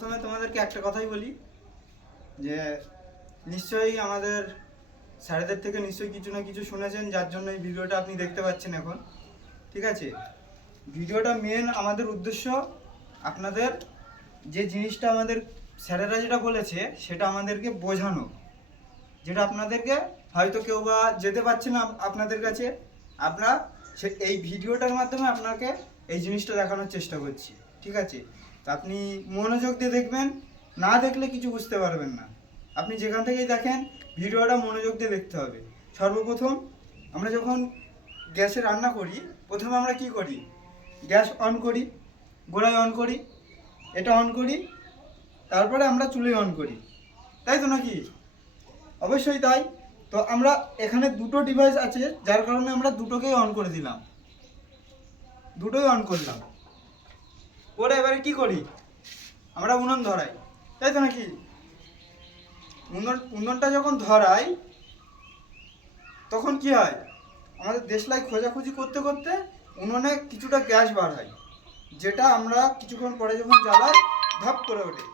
প্রথমে তোমাদেরকে একটা কথাই বলি যে নিশ্চয়ই আমাদের স্যারেদের থেকে নিশ্চয়ই কিছু না কিছু শুনেছেন, যার জন্য এই ভিডিওটা আপনি দেখতে পাচ্ছেন এখন। ঠিক আছে, ভিডিওটা মেন আমাদের উদ্দেশ্য আপনাদের যে জিনিসটা আমাদের স্যারেরা যেটা বলেছে সেটা আমাদেরকে বোঝানো, যেটা আপনাদেরকে হয়তো কেউ বা যেতে পারছে না আপনাদের কাছে, আমরা এই ভিডিওটার মাধ্যমে আপনাকে এই জিনিসটা দেখানোর চেষ্টা করছি। ঠিক আছে, তো আপনি মনোযোগ দিয়ে দেখবেন, না দেখলে কিছু বুঝতে পারবেন না। আপনি যেখান থেকেই দেখেন ভিডিওটা মনোযোগ দিয়ে দেখতে হবে। সর্বপ্রথম আমরা যখন গ্যাসে রান্না করি, প্রথমে আমরা কি করি? গ্যাস অন করি, গোড়ায় অন করি, এটা অন করি, তারপরে আমরা চুলে অন করি, তাই তো নাকি? অবশ্যই তাই। তো আমরা এখানে দুটো ডিভাইস আছে, যার কারণে আমরা দুটোকেই অন করে দিলাম, দুটোই অন করলাম। পরে এবারে কি করি? আমরা উনুন ধরাই, তাই তো নাকি? উনুনটা যখন ধরাই তখন কি হয়? আমাদের দেশলাই খোঁজাখুঁজি করতে করতে উনুনে কিছুটা গ্যাস বার হয়, যেটা আমরা কিছুক্ষণ পরে যখন জ্বালাই ধপ করে ওঠে,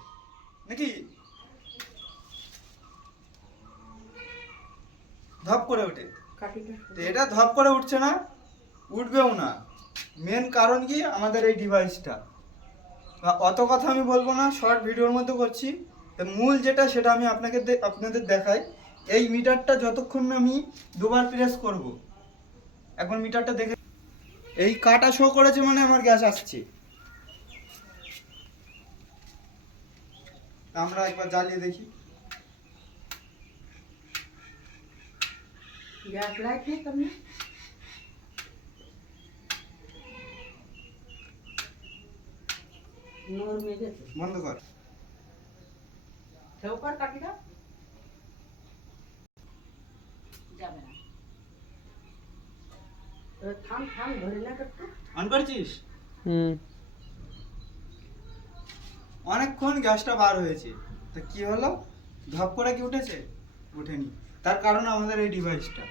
নাকি? ধপ করে ওঠে। তো এটা ধপ করে উঠছে না, উঠবেও না। মেন কারণ কি? আমাদের এই ডিভাইসটা। অত কথা আমি বলবো না, শর্ট ভিডিওর মধ্যে করছি। তো মূল যেটা সেটা আমি আপনাদের দেখাই। এই মিটারটা যতক্ষণ না আমি দুবার প্রেস করব, এখন মিটারটা দেখে এই কাটা শো করেছে মানে আমার গ্যাস আসছে। আমরা একবার জ্বালিয়ে দেখি। गैस लाइट नहीं करना नूर में जैसे বন্ধ কর। ठेव पर काटेगा যাবে না তো থাম থাম ধরে না করতে অন করেছিস? অনেকক্ষণ গ্যাসটা বার হয়েছে, তো কি হলো? ধপ করে কি উঠেছে? উঠেনি। তার কারণ আমাদের এই ডিভাইসটা।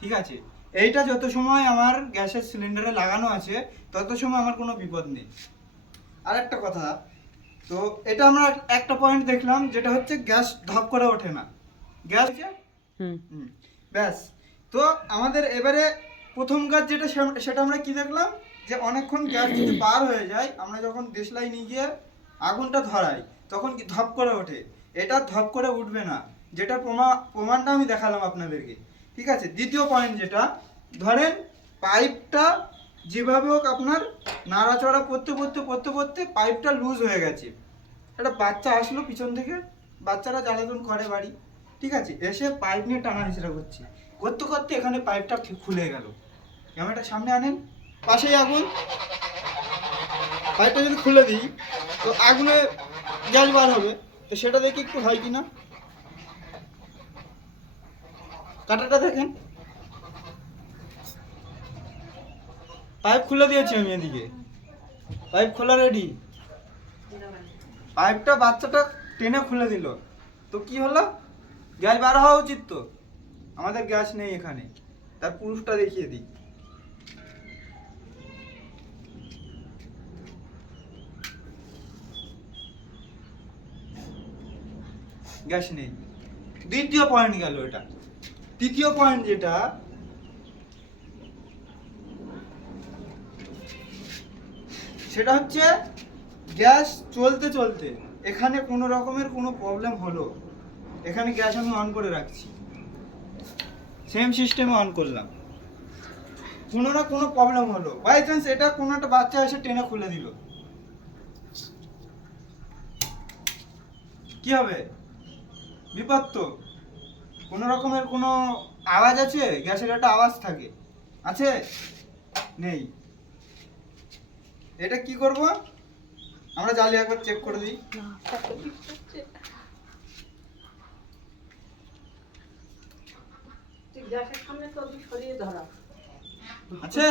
ঠিক আছে, এইটা যত সময় আমার গ্যাসের সিলিন্ডারে লাগানো আছে তত সময় আমার কোনো বিপদ নেই। আর একটা কথা, তো এটা আমরা একটা পয়েন্ট দেখলাম, যেটা হচ্ছে গ্যাস ধপ করে ওঠে না। গ্যাস ব্যাস। তো আমাদের এবারে প্রথম কাজ যেটা, সেটা আমরা কি দেখলাম, যে অনেকক্ষণ গ্যাস যদি বার হয়ে যায়, আমরা যখন দেশলাই নিয়ে গিয়ে আগুনটা ধরাই তখন কি ধপ করে ওঠে। এটা ধপ করে উঠবে না, যেটা প্রমাণটা আমি দেখালাম আপনাদেরকে। ঠিক আছে, দ্বিতীয় পয়েন্ট যেটা, ধরেন পাইপটা যেভাবে হোক আপনার নাড়াচড়া করতে পাইপটা লুজ হয়ে গেছে। একটা বাচ্চা আসলো পিছন থেকে, বাচ্চারা জ্বালাতন করে বাড়ি, ঠিক আছে, এসে পাইপ নিয়ে টানা হিচড়া করতে করতে এখানে পাইপটা খুলে গেল। ক্যামেরাটা সামনে আনেন, পাশেই আগুন, পাইপটা যদি খুলে দিই তো আগুনে গ্যাস বার হবে। তো সেটা দেখি একটু হয় কি না। কাটাটা দেখেন, পাইপ খুলে দিয়েছি আমি এদিকে, পাইপ খোলা রেডি। পাইপটা বাচ্চাটা টেনে খুলে দিল, তো কি হলো? গ্যাস বার হওয়া উচিত। তো আমাদের গ্যাস নেই এখানে, তার প্রুফটা দেখিয়ে দিই। গ্যাস নেই, দ্বিতীয় পয়েন্ট গেল এটা। তৃতীয় পয়েন্ট যেটা, সেটা হচ্ছে গ্যাস চলতে চলতে এখানে কোনো রকমের কোনো প্রবলেম হলো, এখানে গ্যাস আমি অন করে রাখছি, সেম সিস্টেমে অন করলাম, কোনো না কোনো প্রবলেম হলো, বাই চান্স এটা কোনো একটা বাচ্চা এসে টেনে খুলে দিল, কি হবে? বিপদ তো। কোনো রকমের কোনো আওয়াজ আছে? গ্যাসের একটা আওয়াজ থাকে, আছে? নেই। এটা কি করব? আমরা জ্বালিয়ে একবার চেক করে দিই। গ্যাসের সামনে তো সরিয়ে ধরা আছে,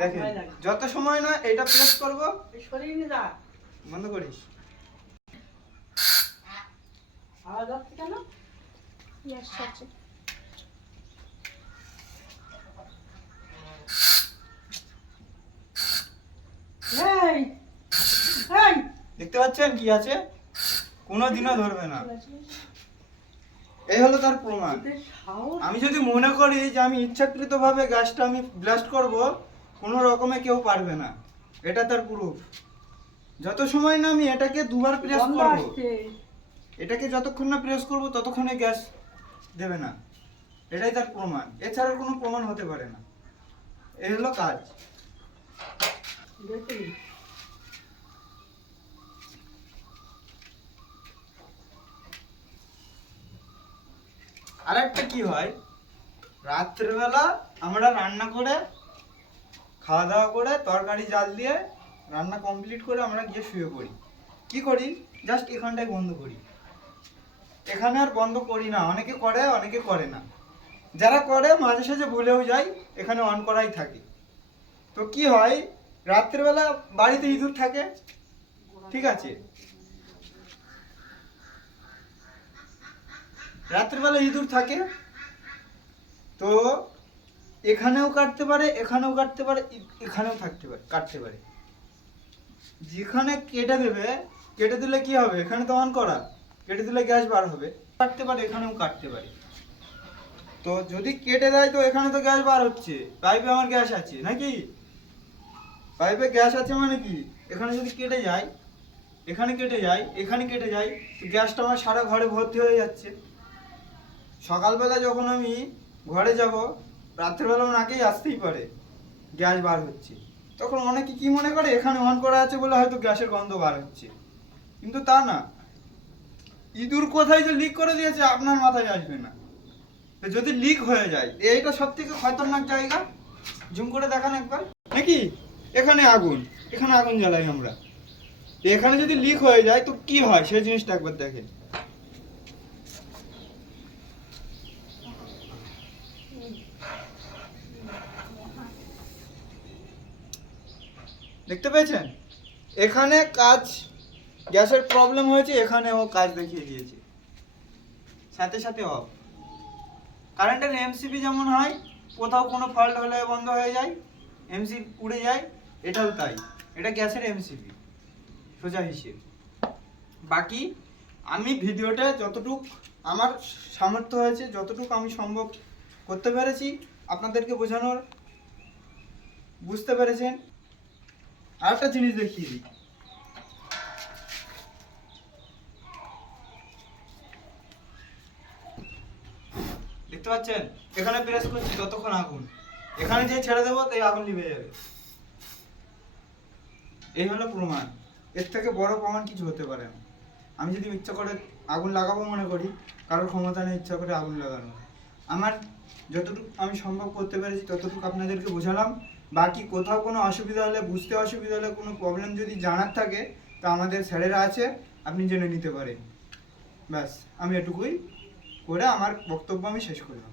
দেখেন যত সময় না এটা প্রেস করব, সরিয়ে নিয়ে যা, বন্ধ করিস। আওয়াজ হচ্ছে কেন? গ্যাস আছে। এই এই দেখতে পাচ্ছেন কি আছে? কোনো দিনও ধরবে না। এই হলো তার প্রমাণ। ওদের সাহস। আমি যদি মনে করি যে আমি ইচ্ছাকৃতভাবে গ্যাসটা আমি ব্লাস্ট করব, কোনো রকমে কেউ পারবে না। এটা তার প্রুফ। যত সময় না আমি এটাকে দুবার প্রেস গন্ধ করব, আসছে। এটাকে যতক্ষণ না প্রেস করব ততক্ষণে গ্যাস দেবে না। এটাই তার প্রমাণ, এছাড়া কোনো প্রমাণ হতে পারে না। এই হলো কাজ। দেখুন আর একটা কি হয়, রাত্রেবেলা আমরা রান্না করে খাওয়া দাওয়া করে তরকারি জাল দিয়ে রান্না কমপ্লিট করে আমরা গিয়ে শুয়ে পড়ি। কি করি, জাস্ট এখানটায় বন্ধ করি। এখানে আর বন্ধ করি না। অনেকে করে, অনেকে করে না। যারা করে মাঝে সাঝে ভুলেও যায়, এখানে অন করাই থাকে। তো কি হয়, রাত্রেবেলা বাড়িতে ইঁদুর থাকে, ঠিক আছে, রাত্রেবেলা ইঁদুর থাকে, তো এখানেও কাটতে পারে, এখানেও কাটতে পারে, এখানেও থাকতে পারে, কাটতে পারে। যেখানে কেটে দেবে, কেটে দিলে কি হবে, এখানে তো অন করা, কেটে দিলে গ্যাস বার হবে। কাটতে পারে, এখানেও কাটতে পারে। তো যদি কেটে দেয় তো এখানে তো গ্যাস বার হচ্ছে, পাইপে আমার গ্যাস আছে নাকি? পাইপে গ্যাস আছে মানে কি, এখানে যদি কেটে যায়, এখানে কেটে যায়, এখানে কেটে যায়, তো গ্যাসটা আমার সারা ঘরে ভর্তি হয়ে যাচ্ছে। সকালবেলা যখন আমি ঘরে যাব, রাত্রেবেলা নাকেই আসতেই পারে গ্যাস বার হচ্ছে। তখন অনেকে কি মনে করে এখানে অন করা আছে বলে হয়তো গ্যাসের গন্ধ বার হচ্ছে, কিন্তু তা না। ইঁদুর কোথায় যে লিক করে দিয়েছে আপনার মাথায় আসবে না। তো যদি লিক হয়ে যায়, এইটা সব থেকে খতরনাক জায়গা। জুম করে দেখান একবার নাকি, এখানে আগুন, এখানে আগুন জ্বালাই আমরা, তো এখানে যদি লিক হয়ে যায় তো কি হয় সেই জিনিসটা একবার দেখেন। দেখতে পেয়েছেন, এখানে কাজ, গ্যাসের প্রবলেম হয়েছে, এখানেও কাজ দেখিয়ে দিয়েছে, সাথে সাথে অফ। কারেন্টের এমসিবি যেমন হয়, কোথাও কোনো ফল্ট হলে বন্ধ হয়ে যায়, এমসি উড়ে যায়, এটাও তাই। এটা গ্যাসের এমসিবি, সোজা হিসেব। বাকি আমি ভিডিওটা যতটুক আমার সামর্থ্য হয়েছে, যতটুকু আমি সম্ভব করতে পেরেছি আপনাদেরকে বোঝানোর, বুঝতে পেরেছেন। আর একটা জিনিস দেখিয়ে দিই, দেখতে পাচ্ছেন, এখানে প্রেস করছি ততক্ষণ আগুন, এখানে যে ছেড়ে দেবো তাই আগুন নিভে যাবে। এই হলো প্রমাণ। এর থেকে বড় প্রমাণ কিছু হতে পারে না। আমি যদি ইচ্ছা করে আগুন লাগাবো মনে করি, কারোর ক্ষমতা নেই ইচ্ছা করে আগুন লাগানো। আমার যতটুকু আমি সম্ভব করতে পেরেছি ততটুকু আপনাদেরকে বোঝালাম। বাকি কোথাও কোনো অসুবিধা হলে, বুঝতে অসুবিধা হলে, কোনো প্রবলেম যদি জানার থাকে, তা আমাদের স্যারেরা আছে, আপনি জেনে নিতে পারেন। ব্যাস, আমি এটুকুই করে আমার বক্তব্য আমি শেষ করলাম।